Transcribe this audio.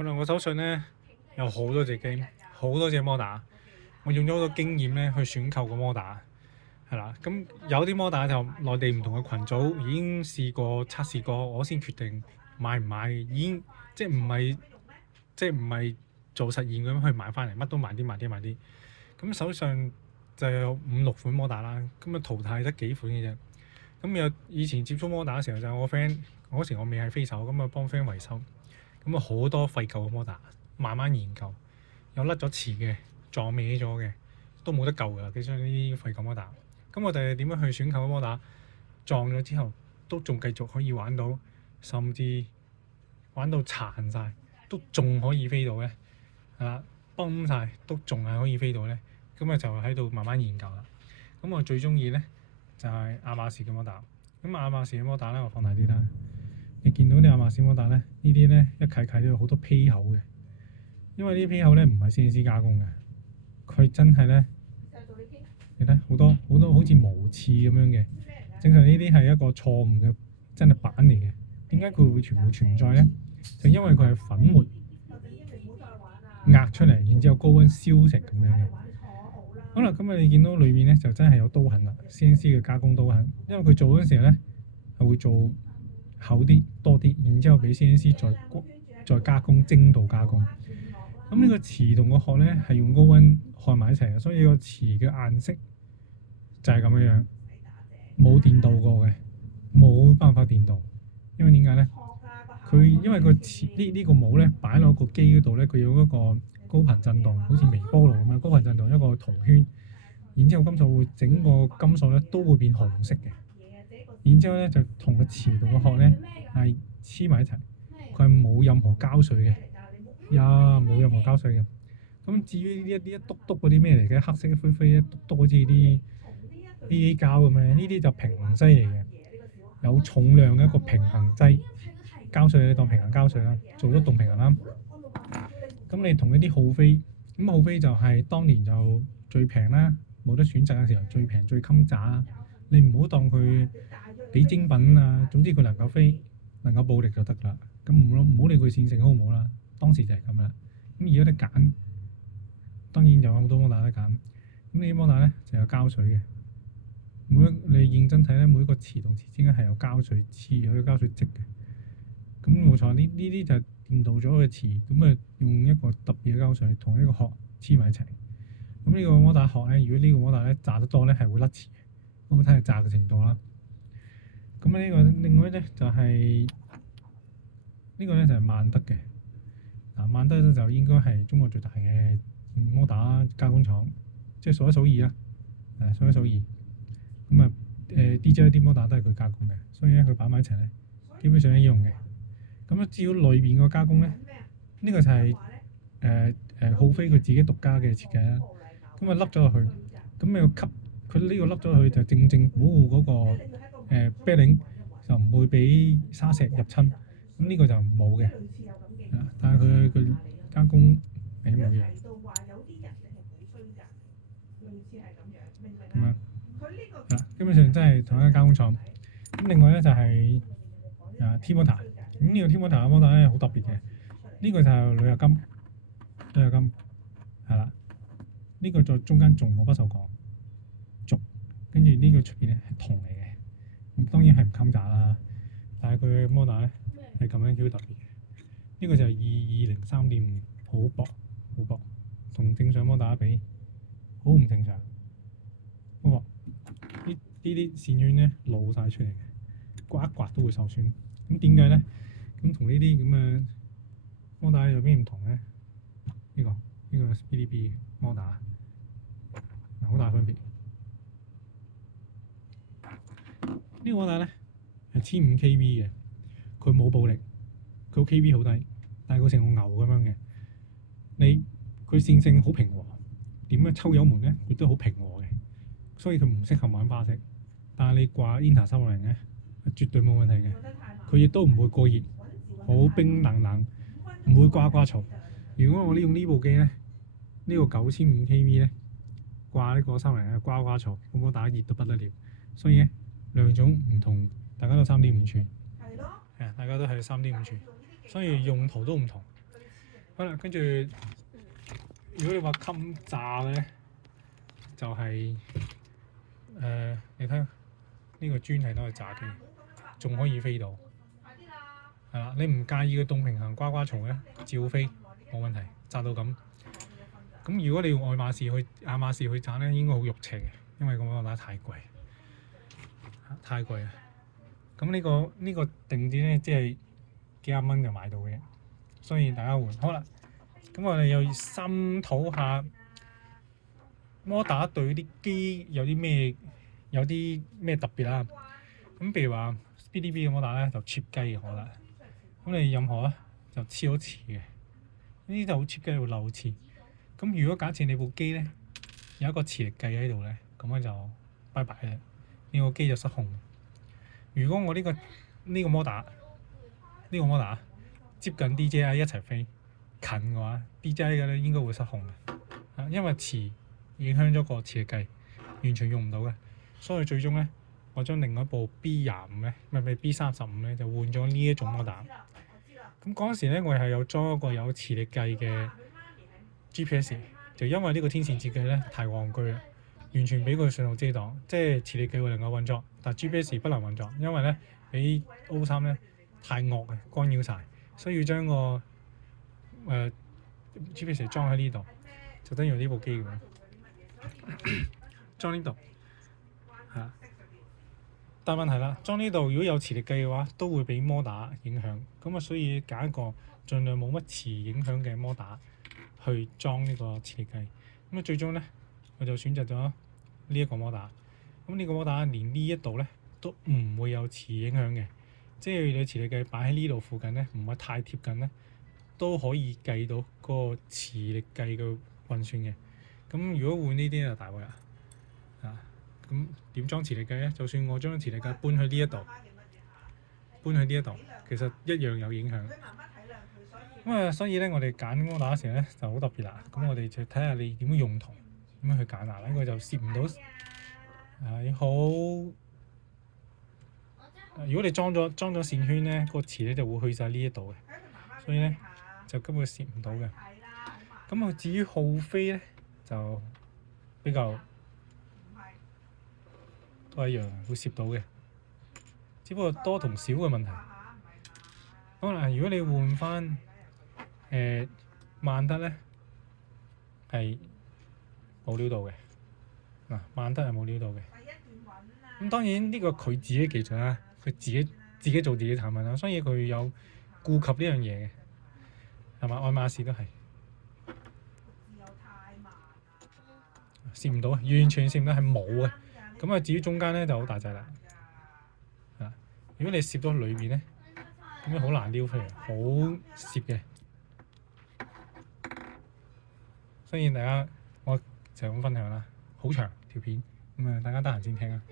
可能我手上咧有好多隻機，好多隻摩打，我用咗好多經驗咧去選購個摩打，係啦。咁有啲摩打就內地唔同嘅群組已經試過測試過，我先決定買唔買，已經即係唔係做實驗咁樣去買翻嚟，乜都買啲。咁手上就有5、6款摩打啦，咁啊淘汰得幾款嘅啫。咁有以前接觸摩打嘅時候就係我 friend，嗰時我未係飛手，咁啊幫 friend 維修，咁啊好多廢舊嘅摩打，慢慢研究，有甩咗磁嘅，撞歪咗嘅，都冇得救㗎啦。幾張呢啲廢舊摩打，咁我哋點樣去選購摩打？撞咗之後都仲繼續可以玩到，甚至玩到殘晒，都仲可以飛到咧，係啦，崩晒都仲係可以飛到咧。咁啊就喺度慢慢研究啦。咁我最中意咧就係亞馬遜嘅摩打。咁亞馬遜嘅摩打咧，我放大啲啦。你見到啲亞馬遜摩打咧，呢啲咧一契都有好多披口嘅，因為呢啲披口咧唔係 CNC 加工嘅，佢真係咧，你睇好多好似無刺咁樣嘅。正常呢啲係一個錯誤嘅真係板嚟嘅。點解佢會全部存在咧？就因為佢係粉末壓出嚟，然之後高溫燒成咁樣嘅。好啦，咁你見到裏面咧就真係有刀痕啦，CNC 嘅加工刀痕。因為佢做嗰陣時候咧係會做厚啲多啲，然之後俾 CNC 再加工精度加工。咁呢個磁同個殼咧係用高溫焊埋一齊嘅，所以個磁嘅顏色就係咁樣，冇電鍍過嘅，冇辦法電鍍。因為點解咧？因為個磁呢個模咧擺落個機嗰度咧，佢有一個高頻震動，好似微波爐咁樣高頻震動一個銅圈，然之後金屬會整個金屬咧都會變紅色嘅，然之後咧就同個磁同個殼咧係黐埋一齊，佢係冇任何膠水嘅，冇任何膠水嘅。咁至於呢一篤篤嗰啲咩嚟嘅？黑色灰灰一篤篤好似啲膠咁樣，呢啲就平衡劑嚟嘅，有重量嘅一個平衡劑。膠水你當平衡膠水啦，做咗動平衡啦。咁你同一啲浩飛，咁浩飛就係當年就最平啦，冇得選擇嘅時候最平最襟炸。你唔好當佢幾精品啊，總之佢能夠飛，能夠暴力就得啦。咁唔好理佢線性好唔好啦。當時就係咁啦。咁而家得揀，當然就有好多摩打得揀。咁呢啲摩打咧就有膠水嘅，你認真睇咧，每一個磁同磁之間係有膠水黐，有膠水積嘅。咁冇錯，呢啲就係電鍍咗嘅磁，咁啊用一個特別嘅膠水同一個殼黐埋一齊。咁呢個摩打殼咧，如果呢個摩打咧炸得多咧，係會甩磁嘅。咁睇下炸嘅程度啦。咁呢個另外咧就係呢個咧就係萬德嘅。嗱，萬德咧就應該係中國最大嘅摩打加工廠，即係數一數二啦。數一數二。咁啊DJI 啲摩打都係佢加工嘅，所以咧佢擺埋一齊咧，基本上一樣嘅。咁至於裏邊個加工咧，呢個就係浩飛佢自己獨家嘅設計啦。咁啊凹咗落去，咁你個吸佢呢個凹咗落去就正保護嗰個bearing就唔會俾沙石入侵。咁呢個就冇嘅，但係佢加工係冇嘢。咁樣基本上真係同一間加工廠。咁另外咧就係T-Motor。咁呢個 T-Motor 嘅摩打咧好特別嘅，呢個就係鋁合金係啦。呢個在中間仲個不鏽鋼軸，跟住呢個出邊咧係銅嚟嘅。咁當然係唔襟炸啦，但係佢嘅摩打咧係咁樣幾特別嘅。呢個就係2203.5，好薄，同正常摩打比好唔正常。不過呢啲線圈咧露晒出嚟嘅，刮一刮都會受損。咁點解咧？咁同呢啲咁嘅摩打有邊唔同咧？呢個 PDB 摩打好大分別。呢個摩打咧係15 kV 嘅，佢冇暴力，佢個 kV 好低，但係佢成個牛咁樣嘅。佢線性好平和，點樣抽油門咧，佢都好平和嘅，所以佢唔適合玩花式。但係你掛 Inter 360咧，絕對冇問題嘅。佢亦都唔會過熱，好冰冷，唔會呱嘈。如果我用呢部機咧，呢個9500 kV 咧，掛呢個360咧，呱嘈，咁我打熱到不得了。所以咧兩種唔同，大家都3.5寸，大家都係3.5寸，所以用途都唔同。好啦，跟住如果你話襟炸咧，就係、你睇呢個磚係攞嚟炸機，仲可以飛到。係啦，你唔介意佢動平衡呱呱嘈咧，照飛冇問題，炸到咁。咁如果你用亞馬仕去炸咧，應該好肉赤嘅，因為個摩打太貴，太貴啦。咁呢個定點咧，即係幾廿蚊就買到嘅，所以大家換好啦。咁我哋又要深討下摩打對啲機有啲咩特別啦。咁譬如話 SpeeDB 嘅摩打咧就 cheap 雞嘅，我覺得。咁你任何咧就黐好磁嘅，呢啲就好 cheap 雞會漏磁。咁如果假設你部機咧有一個磁力計喺度咧，咁樣就拜拜啦，呢個機就失控。如果我呢個摩打接近 DJI 一齊飛近嘅話，DJI 嘅咧應該會失控嘅，因為磁影響咗個磁力計，完全用唔到嘅。所以最終咧，我將另外一部 B25咧，唔係 B35咧，就換咗呢一種摩打。咁嗰陣時咧，我係有裝一個有磁力計嘅 GPS， 就因為呢個天線設計咧太戇居啦，完全俾佢信號遮擋，即係磁力計會能夠運作，但 GPS 不能運作，因為咧俾 O3咧太惡嘅，干擾晒，所以要將個GPS 裝喺呢度，就等於呢部機咁樣裝呢度嚇。但問題啦，裝呢度如果有磁力計嘅話，都會俾摩打影響，咁啊所以揀一個盡量冇乜磁影響嘅摩打去裝呢個磁力計。咁啊最終咧，我就選擇咗呢一個摩打。咁呢個摩打連呢一度咧都唔會有磁影響嘅，即係你磁力計擺喺呢度附近咧，唔係太貼近咧，都可以計到個磁力計嘅運算嘅。咁如果換呢啲就大鑊啦，咁點裝磁力計咧？就算我將磁力計搬去呢一度，其實一樣有影響。咁所以咧，我哋揀摩打嘅時候咧就好特別啦。咁我哋就睇下你點樣用途，點樣去揀啦。呢個就攝唔到好。如果你裝咗線圈咧，個磁咧就會去晒呢一度嘅，所以咧就根本攝唔到嘅。咁啊，至於耗飛咧就比較都一樣會攝到嘅，只不過多同少嘅問題。好啦，如果你換翻萬德咧係冇料到嘅，萬德係冇料到嘅。咁當然呢個佢自己技術啦，佢自己做自己產品啦，所以佢有顧及呢樣嘢嘅，係嘛？愛馬仕都係攝唔到，完全攝唔到係冇嘅。咁啊，至於中間咧就好大劑啦。如果你攝到裏面咧，咁樣好難撩出嚟，好攝嘅。所以大家我就咁分享啦，好長條片，咁啊大家得閒先聽啦。